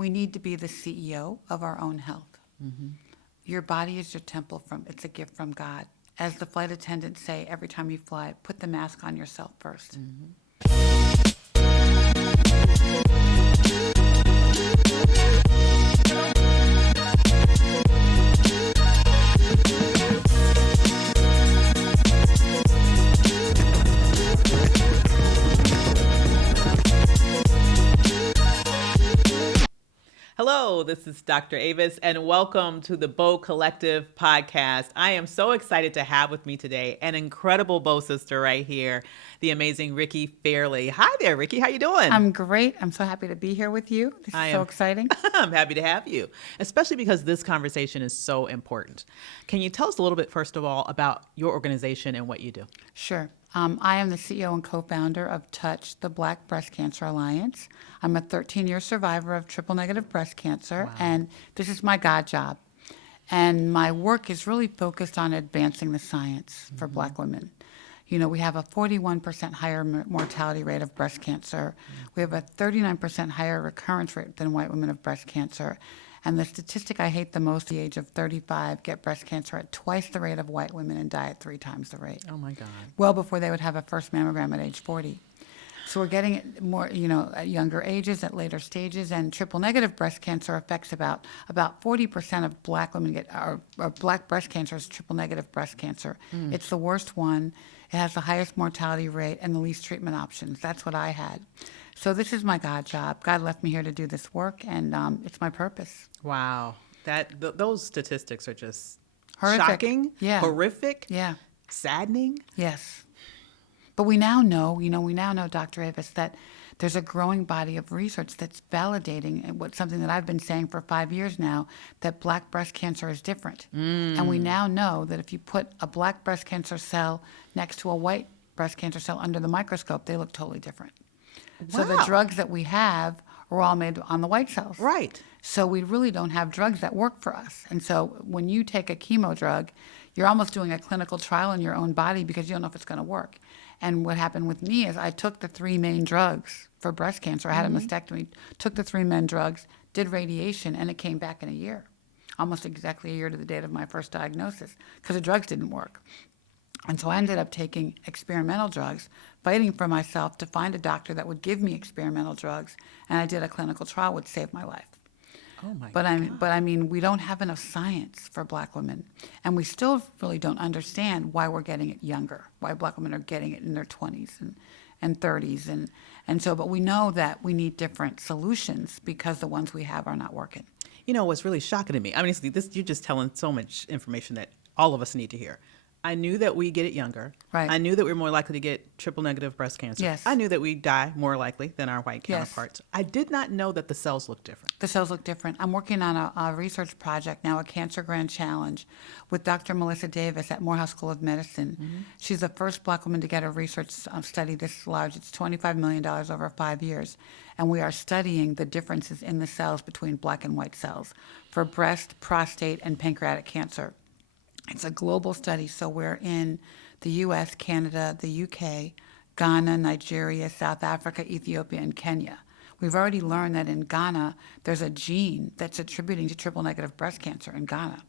we need to be the CEO of our own health. Your body is your temple it's a gift from God. As the flight attendants say every time you fly, put the mask on yourself first. Hello, this is Dr. Avis, and welcome to the BOW Collective Podcast. I am so excited to have with me today an incredible BOW sister right here, the amazing Ricki Fairley. Hi there, Ricki. How you doing? I'm great. I'm so happy to be here with you. This is so exciting. I'm happy to have you, especially because this conversation is so important. Can you tell us a little bit, first of all, about your organization and what you do? Sure. I am the CEO and co-founder of Touch, the Black Breast Cancer Alliance. I'm a 13-year survivor of triple-negative breast cancer, and this is my God job. And my work is really focused on advancing the science for Black women. You know, we have a 41% higher mortality rate of breast cancer. We have a 39% higher recurrence rate than white women of breast cancer. And the statistic I hate the most, the age of 35, get breast cancer at twice the rate of white women and die at 3 times the rate. Oh, my God. Well before they would have a first mammogram at age 40. So we're getting it more, at younger ages, at later stages, and triple-negative breast cancer affects about 40% of Black women or Black breast cancer is triple-negative breast cancer. It's the worst one. It has the highest mortality rate and the least treatment options. That's what I had. So this is my God job. God left me here to do this work, and it's my purpose. Wow. Those statistics are just Horrific. shocking, horrific, saddening. Yes. But we now know, Dr. Avis, that there's a growing body of research that's validating something that I've been saying for 5 years now, that Black breast cancer is different. And we now know that if you put a Black breast cancer cell next to a white breast cancer cell under the microscope, they look totally different. So the drugs that we have are all made on the white cells. Right. So we really don't have drugs that work for us. And so when you take a chemo drug, you're almost doing a clinical trial in your own body because you don't know if it's going to work. And what happened with me is I took the 3 main drugs for breast cancer. I had a mastectomy, took the 3 main drugs, did radiation, and it came back in a year, almost exactly a year to the date of my first diagnosis, because the drugs didn't work. And so I ended up taking experimental drugs, fighting for myself to find a doctor that would give me experimental drugs, and I did a clinical trial which saved my life. Oh my God. But I mean, we don't have enough science for Black women, and we still really don't understand why we're getting it younger, why Black women are getting it in their 20s and 30s, and so. But we know that we need different solutions because the ones we have are not working. You know what's really shocking to me? I mean, you're just telling so much information that all of us need to hear. I knew that we get it younger. Right. I knew that we were more likely to get triple-negative breast cancer. Yes. I knew that we die more likely than our white counterparts. I did not know that the cells look different. The cells look different. I'm working on a research project now, a Cancer Grand Challenge, with Dr. Melissa Davis at Morehouse School of Medicine. She's the first Black woman to get a research study this large. It's $25 million over 5 years. And we are studying the differences in the cells between Black and white cells for breast, prostate, and pancreatic cancer. It's a global study, so we're in the U.S., Canada, the U.K., Ghana, Nigeria, South Africa, Ethiopia, and Kenya. We've already learned that in Ghana, there's a gene that's attributing to triple-negative breast cancer in Ghana.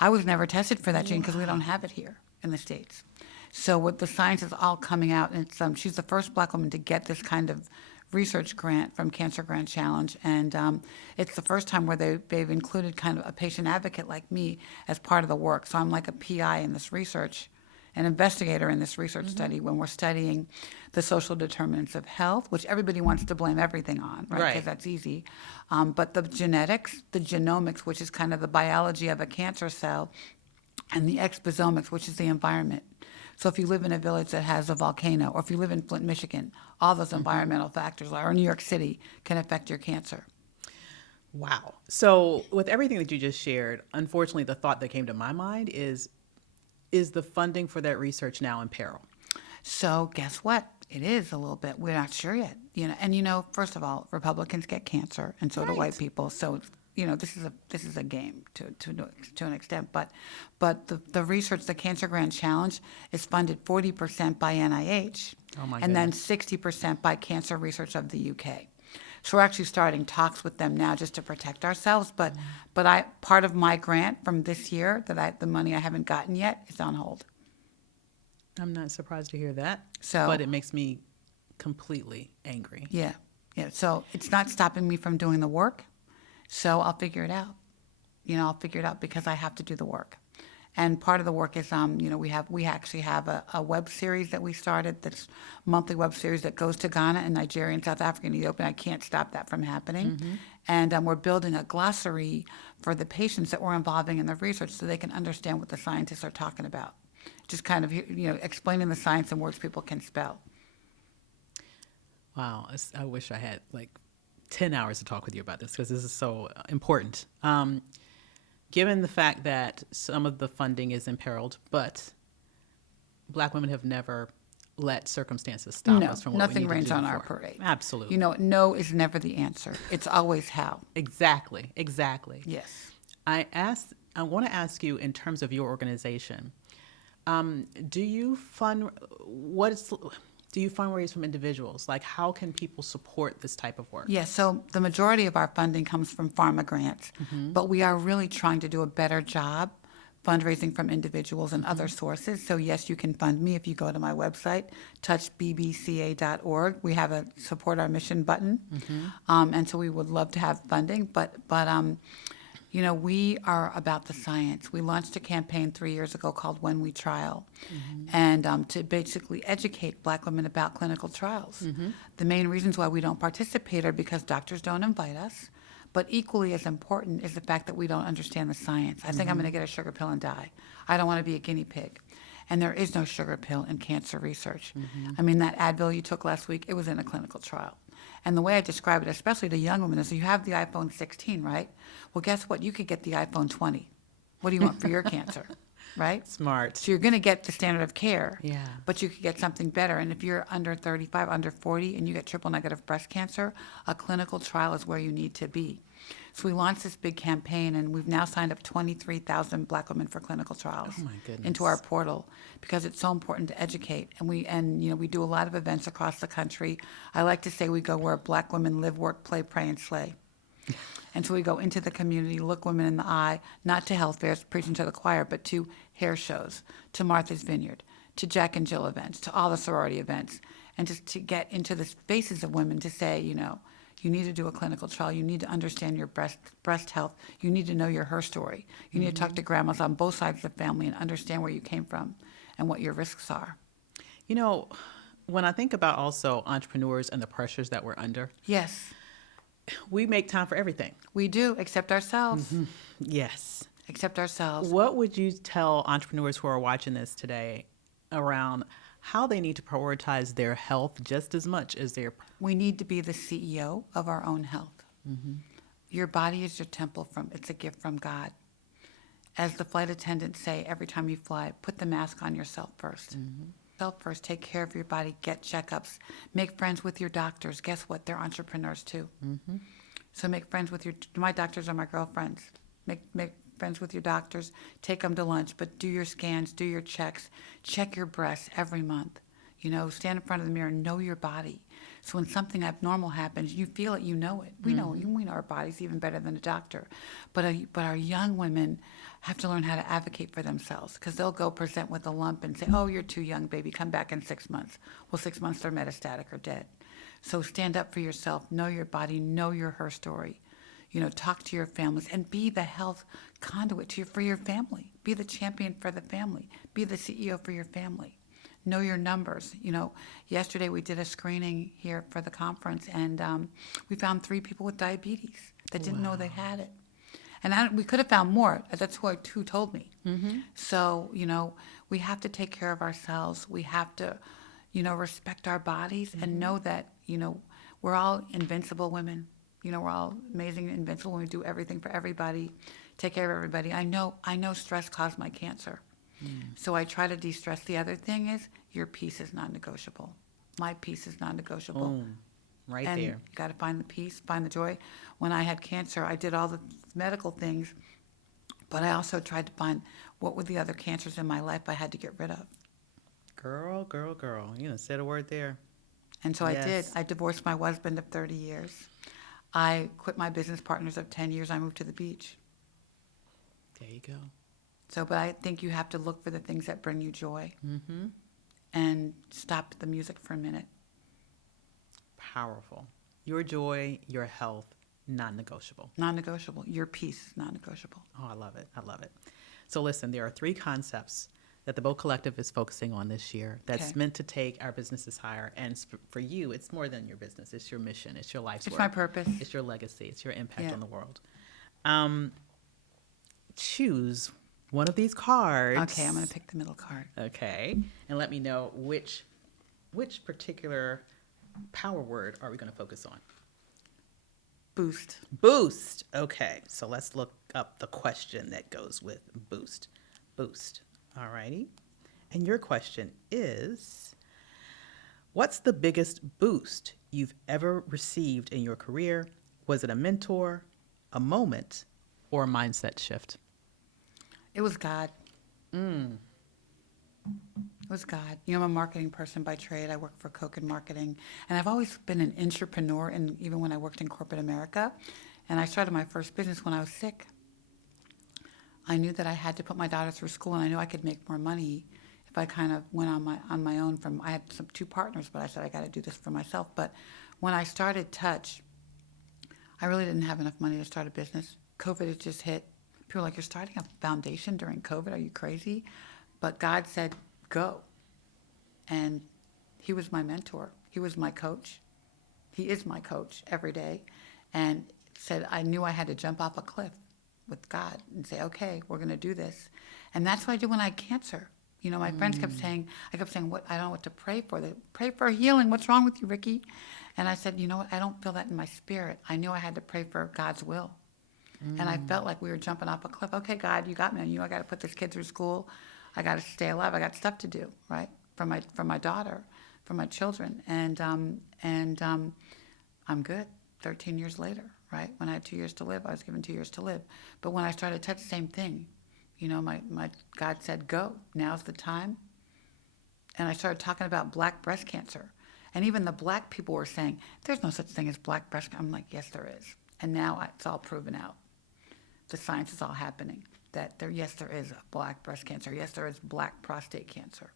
I was never tested for that gene because we don't have it here in the States. So what the science is all coming out, and she's the first Black woman to get this kind of research grant from Cancer Grand Challenge, and it's the first time where they've included kind of a patient advocate like me as part of the work. So I'm like a PI in this research, an investigator in this research study when we're studying the social determinants of health, which everybody wants to blame everything on, right? Because that's easy. But the genetics, the genomics, which is kind of the biology of a cancer cell, and the exposomics, which is the environment. So if you live in a village that has a volcano, or if you live in Flint, Michigan, all those environmental factors, or New York City, can affect your cancer. Wow. So with everything that you just shared, unfortunately, the thought that came to my mind is the funding for that research now in peril? So guess what? It is a little bit. We're not sure yet. And first of all, Republicans get cancer, and so do white people. So this is a game to an extent. But the research, the Cancer Grand Challenge, is funded 40% by NIH, and then 60% by Cancer Research of the UK. So we're actually starting talks with them now just to protect ourselves. But part of my grant from this year the money I haven't gotten yet is on hold. I'm not surprised to hear that. So- but it makes me completely angry. Yeah. So it's not stopping me from doing the work. So I'll figure it out. I'll figure it out because I have to do the work. And part of the work is, we actually have a web series that we started, that's monthly web series that goes to Ghana and Nigeria and South Africa and Ethiopia. I can't stop that from happening. And we're building a glossary for the patients that we're involving in the research so they can understand what the scientists are talking about. Just kind of, explaining the science in words people can spell. Wow. I wish I had like 10 hours to talk with you about this because this is so important. Given the fact that some of the funding is imperiled, but Black women have never let circumstances stop us from what we nothing need to rains do on our for- parade. Absolutely. No is never the answer. It's always how. Exactly. Yes. I want to ask you in terms of your organization, do you fundraise from individuals? Like, how can people support this type of work? Yeah, so the majority of our funding comes from pharma grants, but we are really trying to do a better job fundraising from individuals and other sources. So yes, you can fund me if you go to my website, touchbbca.org. We have a support our mission button, and so we would love to have funding, but we are about the science. We launched a campaign 3 years ago called When We Trial, and to basically educate Black women about clinical trials. The main reasons why we don't participate are because doctors don't invite us, but equally as important is the fact that we don't understand the science. I think I'm going to get a sugar pill and die. I don't want to be a guinea pig. And there is no sugar pill in cancer research. I mean, that Advil you took last week, it was in a clinical trial. And the way I describe it, especially to young women, is you have the iPhone 16, right? Well, guess what? You could get the iPhone 20. What do you want for your cancer, right? Smart. So you're going to get the standard of care, Yeah. but you could get something better. And if you're under 35, under 40, and you get triple-negative breast cancer, a clinical trial is where you need to be. So we launched this big campaign, and we've now signed up 23,000 Black women for clinical trials Oh, my goodness. into our portal because it's so important to educate. And we do a lot of events across the country. I like to say we go where Black women live, work, play, pray, and slay. And so we go into the community, look women in the eye, not to health fairs, preaching to the choir, but to hair shows, to Martha's Vineyard, to Jack and Jill events, to all the sorority events, and just to get into the faces of women to say, you need to do a clinical trial. You need to understand your breast health. You need to know her story. You need to talk to grandmas on both sides of the family and understand where you came from and what your risks are. When I think about also entrepreneurs and the pressures that we're under, Yes, we make time for everything. we do, except ourselves. Yes. Except ourselves. What would you tell entrepreneurs who are watching this today around how they need to prioritize their health just as much as their... We need to be the CEO of our own health. Your body is your temple it's a gift from God. As the flight attendants say every time you fly, put the mask on yourself first. Self first, take care of your body, get checkups, make friends with your doctors. Guess what? They're entrepreneurs too. So make friends with my doctors are my girlfriends. Make friends with your doctors, take them to lunch, but do your scans, do your checks, check your breasts every month. Stand in front of the mirror, know your body. So when something abnormal happens, you feel it, you know it. We know our bodies even better than a doctor. But our young women have to learn how to advocate for themselves because they'll go present with a lump and say, oh, you're too young, baby, come back in 6 months. Well, 6 months they're metastatic or dead. So stand up for yourself, know your body, know her story. Talk to your families and be the health conduit for your family. Be the champion for the family. Be the CEO for your family. Know your numbers. Yesterday we did a screening here for the conference, and we found 3 people with diabetes that didn't know they had it. And we could have found more. That's who told me. So, we have to take care of ourselves. We have to, respect our bodies and know that, we're all invincible women. We're all amazing and invincible when we do everything for everybody, take care of everybody. I know stress caused my cancer. So I try to de-stress. The other thing is your peace is non-negotiable. My peace is non-negotiable. Boom. Right and there. You got to find the peace, find the joy. When I had cancer, I did all the medical things, but I also tried to find what were the other cancers in my life I had to get rid of. Girl. You done said a word there. And so I did. Yes. I divorced my husband of 30 years. I quit my business partners of 10 years. I moved to the beach. There you go. So, but I think you have to look for the things that bring you joy Mm-hmm. and stop the music for a minute. Powerful. Your joy, your health, non-negotiable. Non-negotiable. Your peace is non-negotiable. Oh, I love it. I love it. So listen, there are 3 concepts that the BOW Collective is focusing on this year that's Okay. meant to take our businesses higher. And for you, it's more than your business. It's your mission. It's your life's It's work. my purpose. It's your legacy. It's your impact Yeah. on the world. Choose one of these cards. Okay, I'm going to pick the middle card. Okay. And let me know which particular power word are we going to focus on? Boost. Boost. Okay. So let's look up the question that goes with boost. Boost. All righty. And your question is, what's the biggest boost you've ever received in your career? Was it a mentor, a moment, or a mindset shift? It was God. It was God. You know, I'm a marketing person by trade. I work for Coke and marketing. And I've always been an entrepreneur, and even when I worked in corporate America. And I started my first business when I was sick. I knew that I had to put my daughter through school, and I knew I could make more money if I kind of went on my own. I had 2 partners, but I said I got to do this for myself. But when I started Touch, I really didn't have enough money to start a business. COVID had just hit. People were like, "You're starting a foundation during COVID? Are you crazy?" But God said, "Go." And he was my mentor. He was my coach. He is my coach every day. And said I knew I had to jump off a cliff with God and say, "Okay, we're going to do this." And that's what I did when I had cancer. You know, my friends kept saying, "What? I don't know what to pray for. They pray for healing. What's wrong with you, Ricki?" And I said, "You know what? I don't feel that in my spirit. I knew I had to pray for God's will." And I felt like we were jumping off a cliff. "Okay, God, you got me. I got to put this kid through school. I got to stay alive. I got stuff to do, right? For my daughter, for my children." And I'm good. 13 years later, right? When I had 2 years to live, I was given 2 years to live. But when I started Touch, same thing. You know, my God said, "Go. Now's the time." And I started talking about black breast cancer. And even the black people were saying, "There's no such thing as black breast cancer." I'm like, "Yes, there is." And now it's all proven out. The science is all happening. That there is a black breast cancer. Yes, there is black prostate cancer.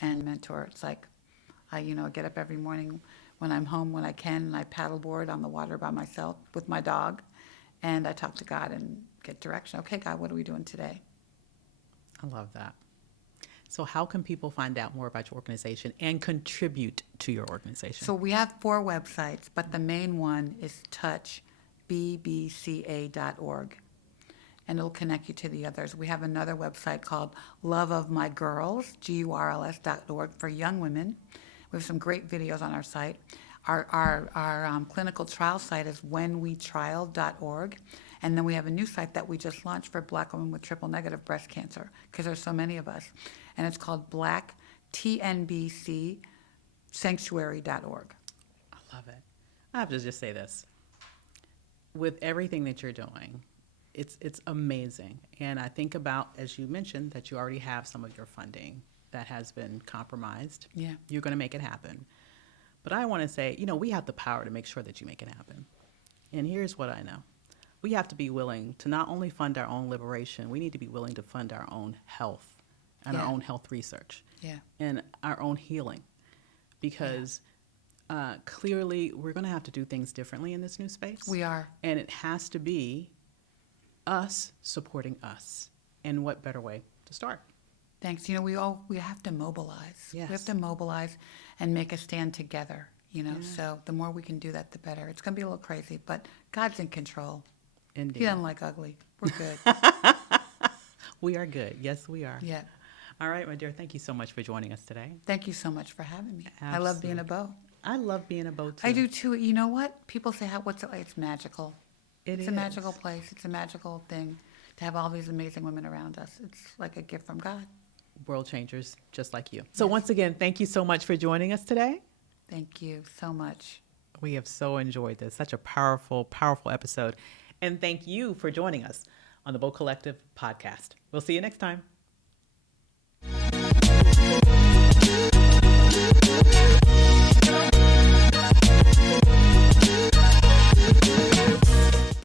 And mentor, it's like, I get up every morning when I'm home when I can, and I paddleboard on the water by myself with my dog, and I talk to God and get direction. "Okay, God, what are we doing today?" I love that. So how can people find out more about your organization and contribute to your organization? So we have 4 websites, but the main one is touchbbca.org. And it'll connect you to the others. We have another website called Love of My Girls, GURLS.org, for young women. We have some great videos on our site. Our clinical trial site is whenwetrial.org. And then we have a new site that we just launched for black women with triple negative breast cancer, because there's so many of us. And it's called blacktnbcsanctuary.org. I love it. I have to just say this. With everything that you're doing, it's amazing. And I think about, as you mentioned, that you already have some of your funding that has been compromised. Yeah. You're going to make it happen. But I want to say, we have the power to make sure that you make it happen. And here's what I know. We have to be willing to not only fund our own liberation, we need to be willing to fund our own health and our Yeah. own health research Yeah. and our own healing. Because clearly we're going to have to do things differently in this new space. We are. And it has to be us supporting us. And what better way to start? Thanks. We have to mobilize. Yes. We have to mobilize and make a stand together, Yeah. So the more we can do that, the better. It's going to be a little crazy, but God's in control. Indeed. He doesn't like ugly. We're good. We are good. Yes, we are. Yeah. All right, my dear. Thank you so much for joining us today. Thank you so much for having me. I love being a BOW. I love being a BOW too. I do too. You know what? People say, what's it like? It's magical. It's a is. magical place. It's a magical thing to have all these amazing women around us. It's like a gift from God. World changers just like you. So once again, thank you so much for joining us today. Thank you so much. We have so enjoyed this. Such a powerful, powerful episode. And thank you for joining us on the BOW Collective podcast. We'll see you next time.